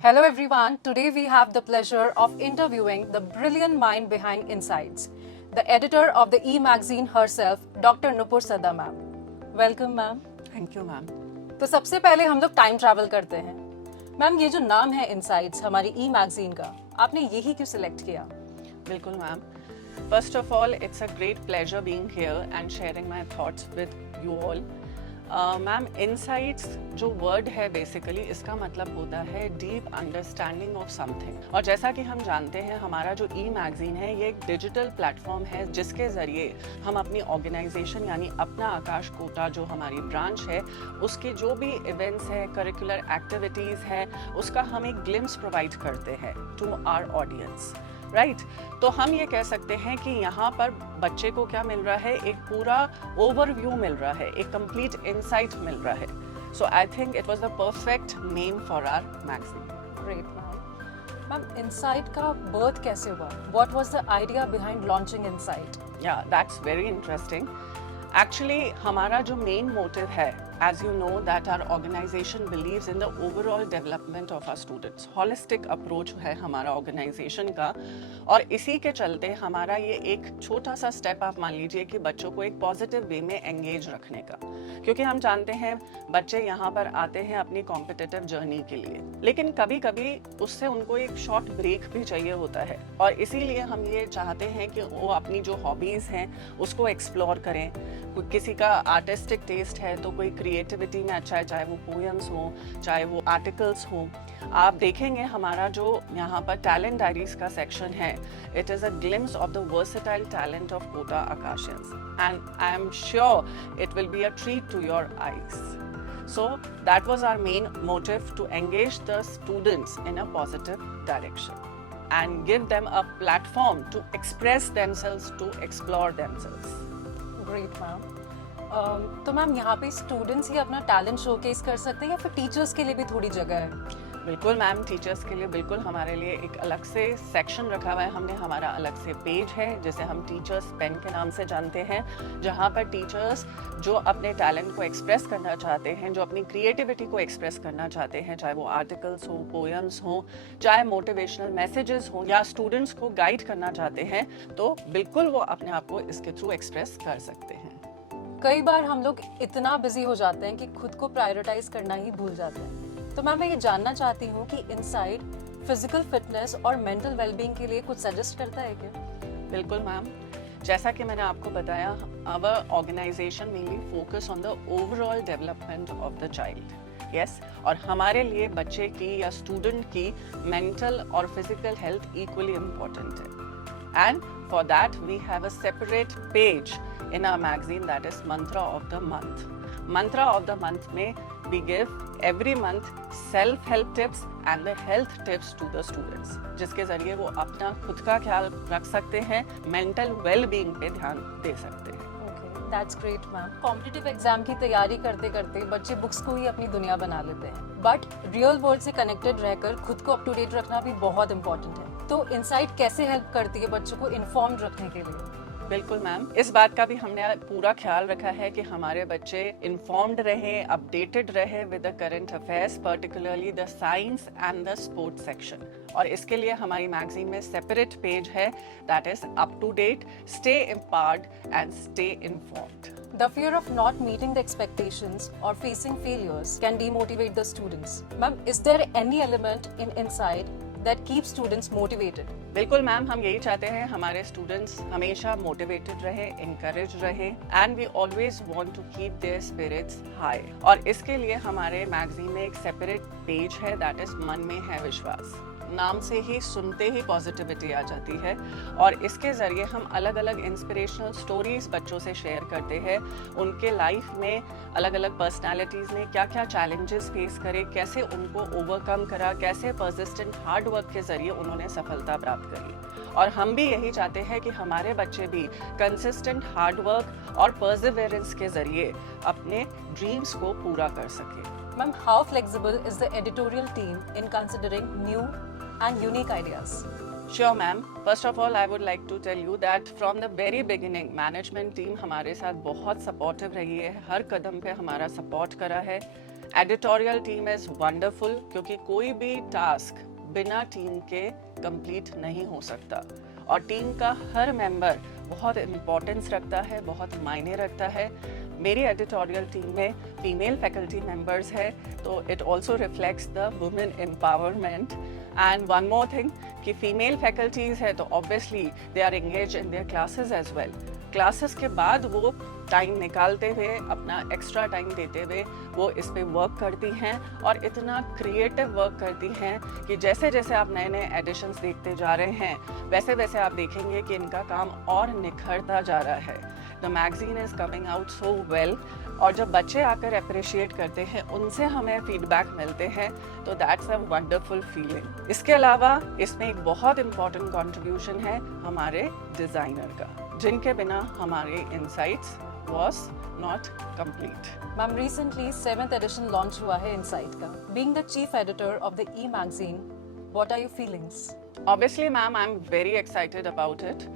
Hello everyone. Today we have the pleasure of interviewing the brilliant mind behind Insights, the editor of the e-magazine herself, Dr. Nupur Sada ma'am. Welcome ma'am. Thank you ma'am. तो सबसे पहले हम लोग time travel करते हैं। Ma'am ये जो नाम है इनसाइट्स हमारी ई-मैगजीन का, आपने यही क्यों सिलेक्ट किया? बिल्कुल ma'am. First of all it's a great pleasure being here and sharing my thoughts with you all. Ma'am insights जो वर्ड है बेसिकली इसका मतलब होता है डीप अंडरस्टैंडिंग ऑफ समथिंग। और जैसा कि हम जानते हैं हमारा जो ई मैगजीन है ये एक डिजिटल प्लेटफॉर्म है जिसके ज़रिए हम अपनी ऑर्गेनाइजेशन यानी अपना आकाश कोटा जो हमारी ब्रांच है उसके जो भी इवेंट्स है करिकुलर एक्टिविटीज़ है उसका हम एक ग्लिम्स प्रोवाइड करते हैं टू आवर ऑडियंस। राइट तो हम ये कह सकते हैं कि यहाँ पर बच्चे को क्या मिल रहा है, एक पूरा ओवरव्यू मिल रहा है, एक कंप्लीट इनसाइट मिल रहा है। So I think it was the perfect name for our magazine. Great ma'am. Ma'am insight का बर्थ कैसे हुआ? What was the idea behind launching insight? Yeah that's very interesting. Actually हमारा जो मेन मोटिव है, as you know that our organization believes in the overall development of our students, holistic approach है हमारा organization का, और इसी के चलते हमारा ये एक छोटा सा स्टेप आप मान लीजिए कि बच्चों को एक पॉजिटिव वे में एंगेज रखने का, क्योंकि हम जानते हैं बच्चे यहाँ पर आते हैं अपनी कॉम्पिटिटिव जर्नी के लिए, लेकिन कभी कभी उससे उनको एक शॉर्ट ब्रेक भी चाहिए होता है, और इसीलिए हम ये चाहते हैं कि वो अपनी जो हॉबीज़ हैं उसको एक्सप्लोर करें। किसी का आर्टिस्टिक टेस्ट है तो कोई क्रिएटिविटी में अच्छा है, चाहे वो पोएम्स हो चाहे वो आर्टिकल्स हो। आप देखेंगे हमारा जो यहाँ पर टैलेंट डायरीज का सेक्शन है, it is a glimpse of the versatile talent of Kota Aakashians and I am sure it will be a treat to your eyes. So that was our main motive, to engage the students in a positive direction and give them a platform to express themselves, to explore themselves. Great ma'am. तो ma'am यहाँ पे students ही अपना talent showcase कर सकते हैं या फिर teachers के लिए भी थोड़ी जगह है? बिल्कुल मैम, टीचर्स के लिए बिल्कुल हमारे लिए एक अलग से सेक्शन रखा हुआ है हमने। हमारा अलग से पेज है जिसे हम टीचर्स पेन के नाम से जानते हैं, जहाँ पर टीचर्स जो अपने टैलेंट को एक्सप्रेस करना चाहते हैं, जो अपनी क्रिएटिविटी को एक्सप्रेस करना चाहते हैं, चाहे वो आर्टिकल्स हो, पोएम्स हो, चाहे मोटिवेशनल मैसेजेस हो, या स्टूडेंट्स को गाइड करना चाहते हैं, तो बिल्कुल वो अपने आप को इसके थ्रू एक्सप्रेस कर सकते हैं। कई बार हम लोग इतना बिजी हो जाते हैं कि खुद को प्रायोरिटाइज करना ही भूल जाते हैं। तो मैम मैं ये जानना चाहती हूँ कि इनसाइट फिजिकल फिटनेस और मेंटल वेलबींग के लिए कुछ सजेस्ट करता है क्या? बिल्कुल मैम, जैसा कि मैंने आपको बताया, our organisation mainly focus on the overall development of the child. Yes, और हमारे लिए बच्चे की या स्टूडेंट की मेंटल और फिजिकल हेल्थ इक्वली इम्पोर्टेंट है, and for that we have a separate page in our magazine that is Mantra of the Month. Mantra of the Month में we give every month self-help tips and the health tips to the students, जिसके ज़रिए वो अपना खुद का ख्याल रख सकते हैं, mental well-being पे ध्यान दे सकते हैं। That's great ma'am. Competitive exam की तैयारी करते करते बच्चे बुक्स को ही अपनी दुनिया बना लेते हैं, बट रियल वर्ल्ड से कनेक्टेड रहकर खुद को अप टू डेट रखना भी बहुत इंपॉर्टेंट है। तो इनसाइट कैसे हेल्प करती है बच्चों को इन्फॉर्म्ड रखने के लिए? बिल्कुल मैम, इस बात का भी हमने पूरा ख्याल रखा है कि हमारे बच्चे इन्फॉर्म्ड रहें, अपडेटेड रहे with the current affairs, particularly the science and the sports section. और इसके लिए हमारी मैगजीन में सेपरेट पेज है that is up to date, stay empowered and stay informed. The fear of not meeting the expectations or facing failures can demotivate the students. Ma'am, is there any element in Insight that keeps students motivated? बिल्कुल ma'am, हम यही चाहते हैं हमारे students हमेशा motivated रहे, encourage रहे, and we always want to keep their spirits high. और इसके लिए हमारे मैगजीन में एक सेपरेट पेज है दैट इज मन में है विश्वास। नाम से ही सुनते ही पॉजिटिविटी आ जाती है, और इसके ज़रिए हम अलग अलग इंस्पिरेशनल स्टोरीज बच्चों से शेयर करते हैं। उनके लाइफ में अलग अलग पर्सनालिटीज़ ने क्या क्या चैलेंजेस फेस करे, कैसे उनको ओवरकम करा, कैसे परसिस्टेंट हार्ड वर्क के ज़रिए उन्होंने सफलता प्राप्त करी। और हम भी यही चाहते हैं कि हमारे बच्चे भी कंसिस्टेंट हार्ड वर्क और परसिवेरेंस के ज़रिए अपने ड्रीम्स को पूरा कर सके। Ma'am, how flexible is the editorial team in considering new and unique ideas? Sure ma'am, first of all I would like to tell you that from the very beginning management team हमारे साथ बहुत supportive रही है, हर कदम पे हमारा support करा है। Editorial team is wonderful, क्योंकि कोई भी टास्क बिना टीम के कंप्लीट नहीं हो सकता और टीम का हर मेंबर बहुत इम्पोर्टेंस रखता है, बहुत मायने रखता है। मेरी एडिटोरियल टीम में फीमेल फैकल्टी मेंबर्स है, तो it also reflects the women empowerment. And one more thing कि फीमेल फैकल्टीज है तो obviously they are engage in their classes as well. Classes के बाद वो टाइम निकालते हुए, अपना एक्स्ट्रा टाइम देते हुए वो इस पे वर्क करती हैं और इतना क्रिएटिव वर्क करती हैं कि जैसे जैसे आप नए नए एडिशंस देखते जा रहे हैं वैसे वैसे आप देखेंगे कि इनका काम और निखरता जा रहा है। The magazine is coming out so well, और जब बच्चे आकर अप्रिशिएट करते हैं, उनसे हमें फीडबैक मिलते हैं, तो दैट्स अ वंडरफुल फीलिंग। इसके अलावा इसमें एक बहुत इम्पॉर्टेंट कंट्रीब्यूशन है हमारे डिज़ाइनर का, जिनके बिना हमारे insights was not complete. Ma'am recently 7th edition launch हुआ है इनसाइट का। Being the chief editor of the e magazine, what are your feelings? Obviously ma'am, I am very excited about it.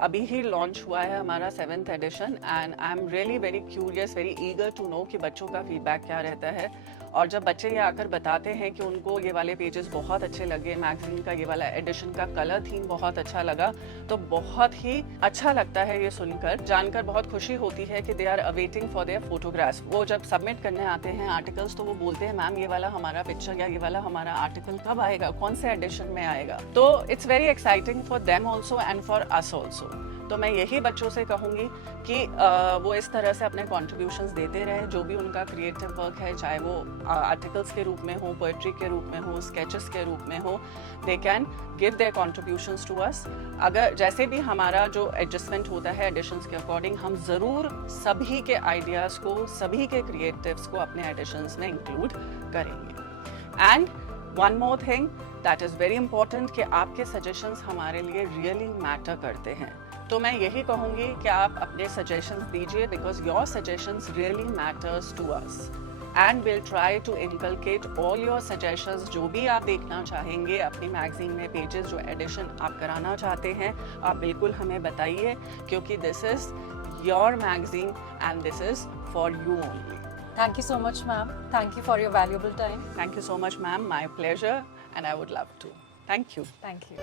अभी ही launch हुआ है हमारा 7th edition and I am really very curious, very eager to know कि बच्चों का feedback क्या रहता है। और जब बच्चे ये आकर बताते हैं कि उनको ये वाले पेजेस बहुत अच्छे लगे, मैगजीन का ये वाला एडिशन का कलर थीम बहुत अच्छा लगा, तो बहुत ही अच्छा लगता है ये सुनकर। जानकर बहुत खुशी होती है कि they are awaiting for their photographs. वो जब सबमिट करने आते हैं आर्टिकल्स तो वो बोलते हैं मैम ये वाला हमारा पिक्चर या ये वाला हमारा आर्टिकल कब आएगा, कौन से एडिशन में आएगा। तो it's very exciting for them also and for us also. तो मैं यही बच्चों से कहूँगी कि वो इस तरह से अपने कॉन्ट्रीब्यूशंस देते रहे, जो भी उनका क्रिएटिव वर्क है, चाहे वो आर्टिकल्स के रूप में हो, पोएट्री के रूप में हो, स्केचेस के रूप में हो, they can give their contributions to us. अगर जैसे भी हमारा जो एडजस्टमेंट होता है एडिशंस के अकॉर्डिंग, हम ज़रूर सभी के आइडियाज़ को, सभी के क्रिएटिव्स को अपने एडिशंस में इंक्लूड करेंगे। And one more thing that is very important कि आपके सजेशंस हमारे लिए रियली मैटर करते हैं। तो मैं यही कहूँगी कि आप अपने सजेशंस दीजिए, because your suggestions really matters to us and will try to inculcate all your suggestions. जो भी आप देखना चाहेंगे अपनी मैगजीन में, पेजेस जो एडिशन आप कराना चाहते हैं, आप बिल्कुल हमें बताइए, क्योंकि this is your magazine and this is for you only. Thank you so much, ma'am. Thank you for your valuable time. Thank you so much, ma'am. My pleasure, and I would love to. Thank you. Thank you.